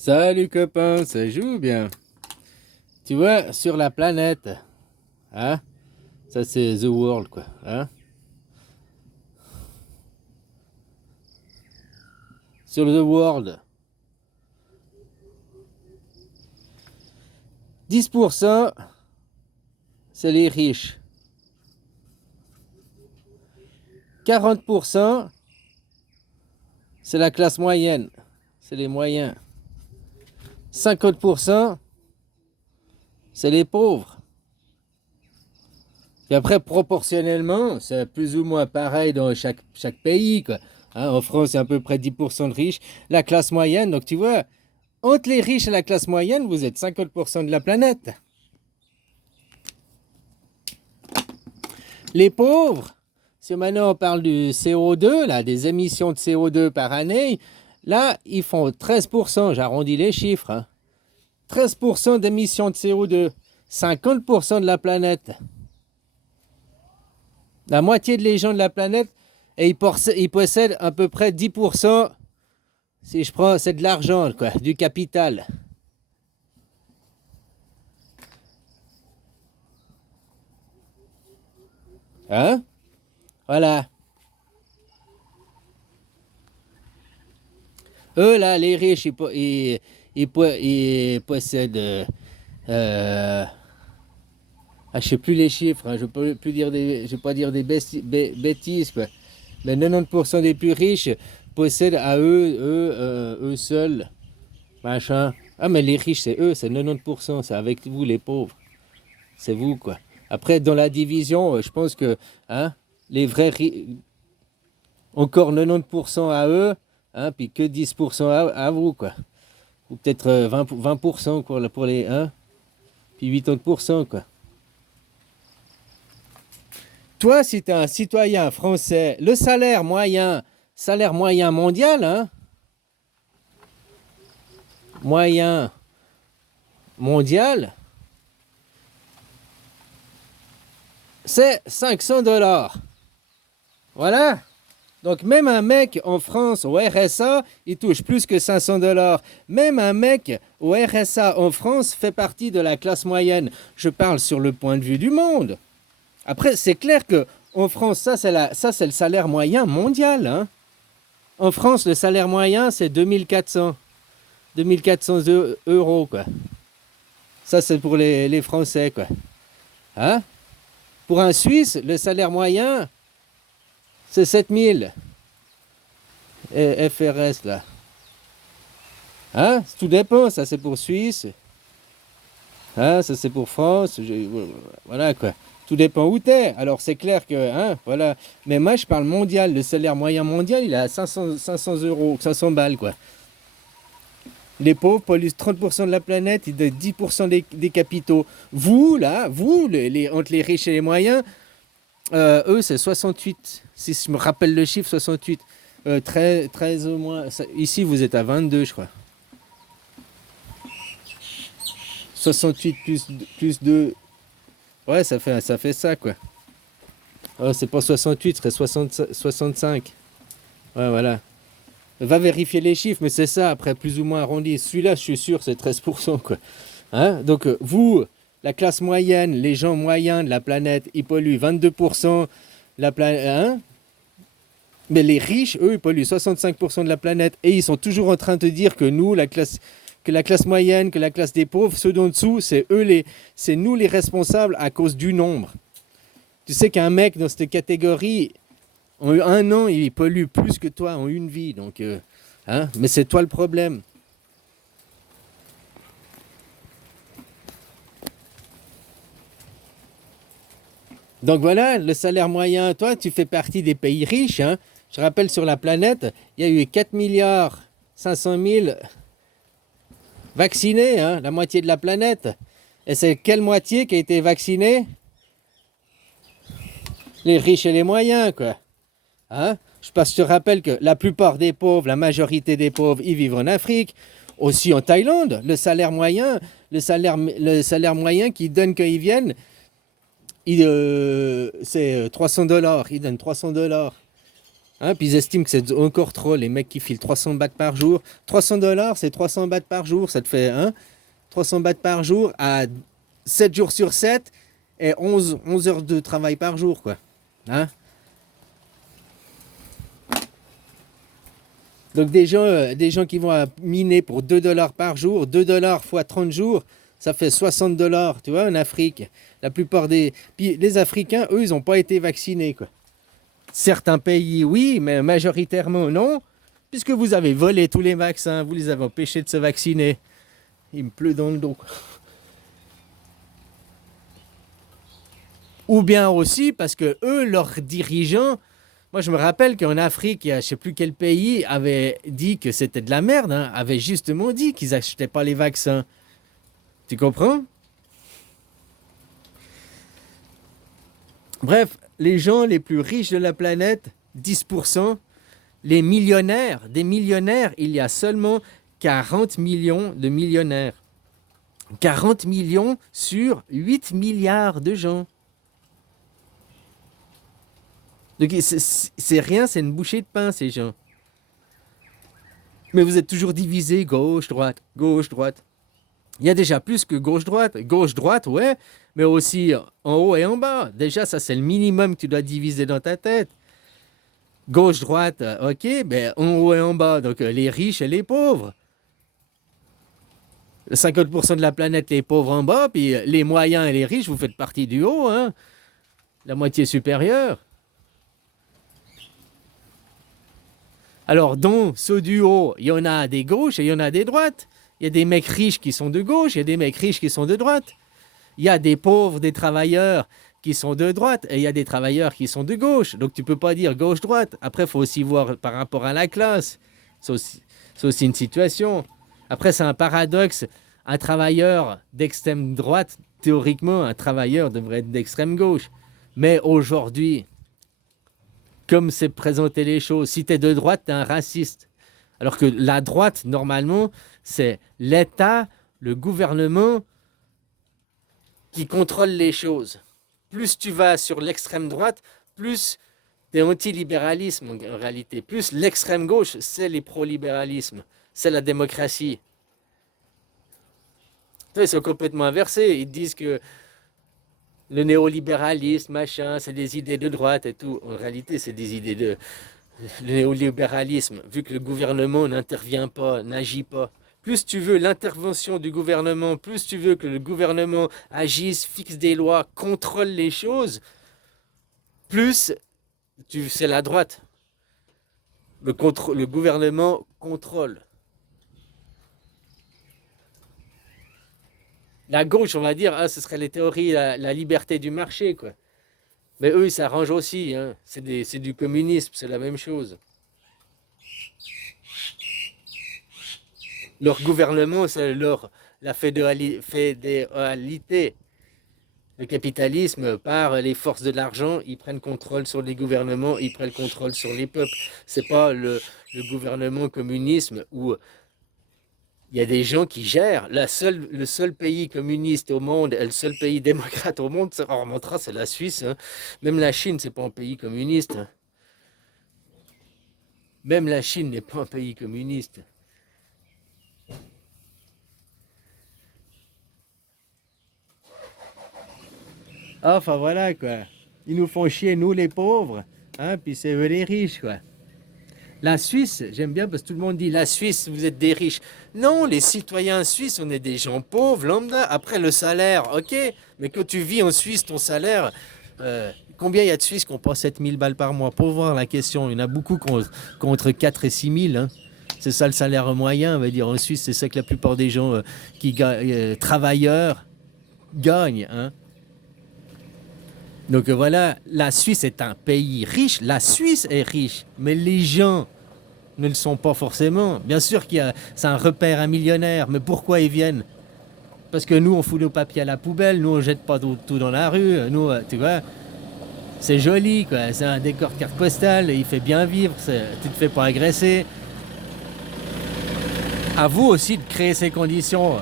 Salut copain, ça joue bien. Tu vois, sur la planète, hein, ça c'est The World quoi, hein. Sur The World, 10% c'est les riches, 40% c'est la classe moyenne, c'est les moyens, 50% c'est les pauvres. Et après, proportionnellement, c'est plus ou moins pareil dans chaque pays, quoi. Hein, en France, c'est à peu près 10% de riches. La classe moyenne, donc tu vois, entre les riches et la classe moyenne, vous êtes 50% de la planète. Les pauvres, si maintenant on parle du CO2, là, des émissions de CO2 par année, là, ils font 13%, j'arrondis les chiffres, hein. 13% d'émissions de CO2, 50% de la planète. La moitié des gens de la planète, et ils possèdent à peu près 10%, si je prends, c'est de l'argent, quoi, du capital. Hein? Voilà. Eux, là, les riches, ils possèdent. Je sais plus les chiffres, hein, je peux plus dire je vais pas dire des bêtises, quoi. Mais 90% des plus riches possèdent à eux seuls, machin. Ah, mais les riches, c'est eux, c'est 90%, c'est avec vous, les pauvres. C'est vous, quoi. Après, dans la division, je pense que, hein, les vrais encore 90% à eux, hein, puis que 10% à vous, quoi. Ou peut-être 20% pour les 1, puis 80%, quoi. Toi, si tu es un citoyen français, le salaire moyen mondial, hein, moyen mondial, c'est 500 $. Voilà. Donc même un mec en France au RSA, il touche plus que 500 $. Même un mec au RSA en France fait partie de la classe moyenne. Je parle sur le point de vue du monde. Après, c'est clair que en France, ça c'est le salaire moyen mondial, hein. En France, le salaire moyen, c'est 2400 euros, quoi. Ça, c'est pour les Français, quoi. Hein? Pour un Suisse, le salaire moyen, c'est 7000 FRS, là. Hein? Tout dépend, ça c'est pour Suisse. Hein? Ça c'est pour France. Voilà, quoi. Tout dépend où t'es. Alors c'est clair que, hein, voilà. Mais moi, je parle mondial. Le salaire moyen mondial, il est à 500 euros, 500 balles, quoi. Les pauvres polluent 30% de la planète, ils donnent 10% des capitaux. Vous, là, vous, entre les riches et les moyens, eux, c'est 68. Si je me rappelle le chiffre, 68. 13 au moins. Ici, vous êtes à 22, je crois. 68 plus 2. Ouais, ça fait ça, quoi. Oh, c'est pas 68, ce serait 65. Ouais, voilà. Va vérifier les chiffres, mais c'est ça, après, plus ou moins arrondi. Celui-là, je suis sûr, c'est 13%, quoi. Hein? Donc, vous, la classe moyenne, les gens moyens de la planète, ils polluent 22% la planète. Hein? Mais les riches, eux, ils polluent 65% de la planète. Et ils sont toujours en train de dire que nous, que la classe moyenne, que la classe des pauvres, ceux d'en dessous, c'est nous les responsables à cause du nombre. Tu sais qu'un mec dans cette catégorie, en un an, il pollue plus que toi en une vie. Donc, hein? Mais c'est toi le problème. Donc voilà, le salaire moyen, toi, tu fais partie des pays riches, hein. Je rappelle, sur la planète, il y a eu 4 milliards 500 000 vaccinés, hein, la moitié de la planète. Et c'est quelle moitié qui a été vaccinée? Les riches et les moyens, quoi. Hein? Je te rappelle que la plupart des pauvres, la majorité des pauvres, ils vivent en Afrique, aussi en Thaïlande. Le salaire moyen qu'ils donnent quand ils viennent, c'est 300 $. Ils donnent 300 $. Hein, puis ils estiment que c'est encore trop, les mecs qui filent 300 bahts par jour. 300 $, c'est 300 bahts par jour, ça te fait 300 bahts par jour à 7 jours sur 7 et 11 heures de travail par jour, quoi. Hein? Donc des gens qui vont miner pour 2 $ par jour, 2 $ fois 30 jours, ça fait 60 $, tu vois, en Afrique. La plupart des... Puis les Africains, eux, ils n'ont pas été vaccinés, quoi. Certains pays, oui, mais majoritairement, non, puisque vous avez volé tous les vaccins, vous les avez empêchés de se vacciner. Il me pleut dans le dos. Ou bien aussi parce que eux, leurs dirigeants, moi je me rappelle qu'en Afrique, il y a je sais plus quel pays avait dit que c'était de la merde, hein, avait justement dit qu'ils n'achetaient pas les vaccins. Tu comprends? Bref, les gens les plus riches de la planète, 10%, les millionnaires, des millionnaires, il y a seulement 40 millions de millionnaires. 40 millions sur 8 milliards de gens. Donc c'est rien, c'est une bouchée de pain, ces gens. Mais vous êtes toujours divisés, gauche, droite, gauche, droite. Il y a déjà plus que gauche-droite. Gauche-droite, ouais, mais aussi en haut et en bas. Déjà, ça, c'est le minimum que tu dois diviser dans ta tête. Gauche-droite, ok, ben en haut et en bas, donc les riches et les pauvres. 50% de la planète, les pauvres en bas, puis les moyens et les riches, vous faites partie du haut, hein. La moitié supérieure. Alors, dans ceux du haut, il y en a des gauches et il y en a des droites. Il y a des mecs riches qui sont de gauche, il y a des mecs riches qui sont de droite. Il y a des pauvres, des travailleurs qui sont de droite et il y a des travailleurs qui sont de gauche. Donc, tu ne peux pas dire gauche-droite. Après, il faut aussi voir par rapport à la classe. C'est aussi une situation. Après, c'est un paradoxe. Un travailleur d'extrême droite, théoriquement, un travailleur devrait être d'extrême gauche. Mais aujourd'hui, comme c'est présenté les choses, si tu es de droite, tu es un raciste. Alors que la droite, normalement, c'est l'État, le gouvernement qui contrôle les choses. Plus tu vas sur l'extrême droite, plus tu es anti-libéralisme en réalité. Plus l'extrême gauche, c'est les pro-libéralisme, c'est la démocratie. Ils sont complètement inversés. Ils disent que le néolibéralisme, machin, c'est des idées de droite et tout. En réalité, c'est des idées de... Le néolibéralisme, vu que le gouvernement n'intervient pas, n'agit pas. Plus tu veux l'intervention du gouvernement, plus tu veux que le gouvernement agisse, fixe des lois, contrôle les choses, plus c'est la droite. Le gouvernement contrôle. La gauche, on va dire, ah, ce serait les théories, la liberté du marché, quoi. Mais eux, ils s'arrangent aussi, hein. C'est du communisme, c'est la même chose. Leur gouvernement, c'est la fédéralité. Le capitalisme, par les forces de l'argent, ils prennent contrôle sur les gouvernements, ils prennent contrôle sur les peuples. C'est pas le gouvernement communisme où il y a des gens qui gèrent. Le seul pays communiste au monde et le seul pays démocrate au monde, on remontera, c'est la Suisse, hein. Même la Chine, c'est pas un pays communiste. Même la Chine n'est pas un pays communiste. Enfin voilà, quoi. Ils nous font chier, nous les pauvres, hein, puis c'est eux les riches, quoi. La Suisse, j'aime bien parce que tout le monde dit la Suisse, vous êtes des riches. Non, les citoyens suisses, on est des gens pauvres, lambda. Après le salaire, ok, mais quand tu vis en Suisse, ton salaire, combien il y a de Suisses qui ont pas 7000 balles par mois? Pour voir la question, il y en a beaucoup qui ont entre 4 et 6000, hein. C'est ça le salaire moyen, on va dire. En Suisse, c'est ça que la plupart des gens travailleurs gagnent, hein. Donc voilà, la Suisse est un pays riche, la Suisse est riche, mais les gens ne le sont pas forcément. Bien sûr c'est un repère à millionnaires, mais pourquoi ils viennent? Parce que nous, on fout nos papiers à la poubelle, nous, on jette pas tout dans la rue, nous, tu vois, c'est joli, quoi, c'est un décor carte postale, il fait bien vivre, tu te fais pas agresser. À vous aussi de créer ces conditions.